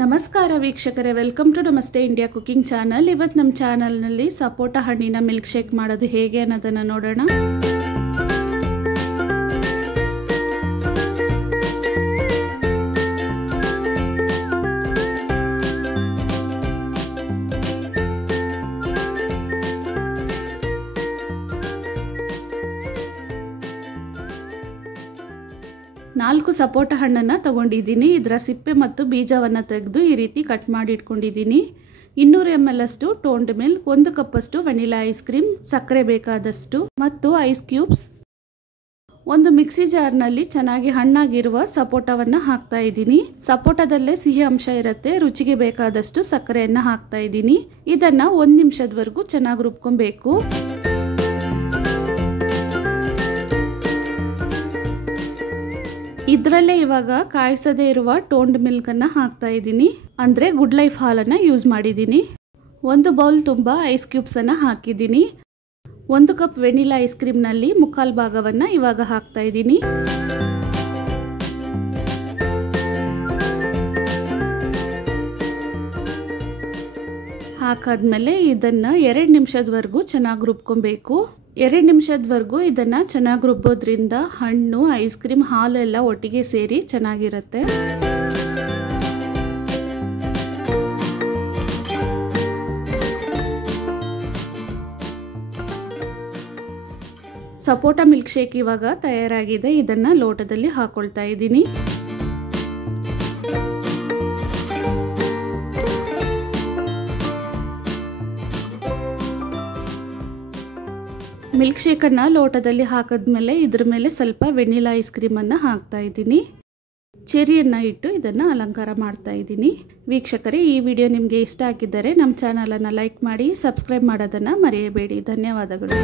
ನಮಸ್ಕಾರ ವೀಕ್ಷಕರೇ, welcome to ನಮಸ್ತೆ ಇಂಡಿಯಾ ಕುಕಿಂಗ್ ಚಾನಲ್. ಇವತ್ತು ನಮ್ಮ ಚಾನಲ್ನಲ್ಲಿ ಸಪೋಟ ಹಣ್ಣಿನ ಮಿಲ್ಕ್ ಶೇಕ್ ಮಾಡೋದು ಹೇಗೆ ಅನ್ನೋದನ್ನು ನೋಡೋಣ. ನಾಲ್ಕು ಸಪೋಟ ಹಣ್ಣನ್ನು ತಗೊಂಡಿದ್ದೀನಿ. ಇದರ ಸಿಪ್ಪೆ ಮತ್ತು ಬೀಜವನ್ನು ತೆಗೆದು ಈ ರೀತಿ ಕಟ್ ಮಾಡಿ ಇಟ್ಕೊಂಡಿದ್ದೀನಿ. 200 ml ಅಷ್ಟು ಟೋನ್ಡ್ ಮಿಲ್ಕ್, 1 ಕಪ್ಪಷ್ಟು ವೆನಿಲಾ ಐಸ್ ಕ್ರೀಮ್, ಸಕ್ಕರೆ ಬೇಕಾದಷ್ಟು ಮತ್ತು ಐಸ್ ಕ್ಯೂಬ್ಸ್. ಒಂದು ಮಿಕ್ಸಿ ಜಾರ್ನಲ್ಲಿ ಚೆನ್ನಾಗಿ ಹಣ್ಣಾಗಿರುವ ಸಪೋಟವನ್ನು ಹಾಕ್ತಾ ಇದ್ದೀನಿ. ಸಪೋಟದಲ್ಲೇ ಸಿಹಿ ಅಂಶ ಇರುತ್ತೆ. ರುಚಿಗೆ ಬೇಕಾದಷ್ಟು ಸಕ್ಕರೆಯನ್ನು ಹಾಕ್ತಾ ಇದ್ದೀನಿ. ಇದನ್ನ 1 ನಿಮಿಷದವರೆಗೂ ಚೆನ್ನಾಗಿ ರುಬ್ಕೊಬೇಕು. ಇದರಲ್ಲೇ ಇವಾಗ ಕಾಯಿಸದೇ ಇರುವ ಟೋನ್ಡ್ ಮಿಲ್ಕ್ ಅನ್ನ ಹಾಕ್ತಾ ಇದ್ದೀನಿ. ಅಂದ್ರೆ ಗುಡ್ ಲೈಫ್ ಹಾಲನ್ನ ಯೂಸ್ ಮಾಡಿದ್ದೀನಿ. 1 ಬೌಲ್ ತುಂಬ ಐಸ್ ಕ್ಯೂಬ್ಸ್ ಅನ್ನ ಹಾಕಿದ್ದೀನಿ. 1 ಕಪ್ ವೆನಿಲಾ ಐಸ್ ಕ್ರೀಮ್ ನಲ್ಲಿ 3/4 ಭಾಗವನ್ನ ಇವಾಗ ಹಾಕ್ತಾ ಇದ್ದೀನಿ. ಹಾಕಾದ್ಮೇಲೆ ಇದನ್ನ 2 ನಿಮಿಷದವರೆಗೂ ಚೆನ್ನಾಗಿ ರುಬ್ಕೊಬೇಕು. 2 ನಿಮಿಷದವರೆಗೂ ಇದನ್ನ ಚೆನ್ನಾಗಿ ರುಬ್ಬೋದ್ರಿಂದ ಹಣ್ಣು, ಐಸ್ ಕ್ರೀಮ್, ಹಾಲು ಎಲ್ಲ ಒಟ್ಟಿಗೆ ಸೇರಿ ಚೆನ್ನಾಗಿರುತ್ತೆ. ಸಪೋಟ ಮಿಲ್ಕ್ ಶೇಕ್ ಇವಾಗ ತಯಾರಾಗಿದೆ. ಇದನ್ನ ಲೋಟದಲ್ಲಿ ಹಾಕೊಳ್ತಾ ಇದ್ದೀನಿ. ಮಿಲ್ಕ್ ಶೇಕನ್ನು ಲೋಟದಲ್ಲಿ ಹಾಕಿದ್ಮೇಲೆ ಇದ್ರ ಮೇಲೆ ಸ್ವಲ್ಪ ವೆನಿಲಾ ಐಸ್ ಕ್ರೀಮನ್ನು ಹಾಕ್ತಾ ಇದ್ದೀನಿ. ಚೆರಿಯನ್ನು ಇಟ್ಟು ಇದನ್ನು ಅಲಂಕಾರ ಮಾಡ್ತಾ ಇದ್ದೀನಿ. ವೀಕ್ಷಕರೇ, ಈ ವಿಡಿಯೋ ನಿಮಗೆ ಇಷ್ಟ ಆಗಿದ್ದರೆ ನಮ್ಮ ಚಾನಲನ್ನು ಲೈಕ್ ಮಾಡಿ, ಸಬ್ಸ್ಕ್ರೈಬ್ ಮಾಡೋದನ್ನು ಮರೆಯಬೇಡಿ. ಧನ್ಯವಾದಗಳು.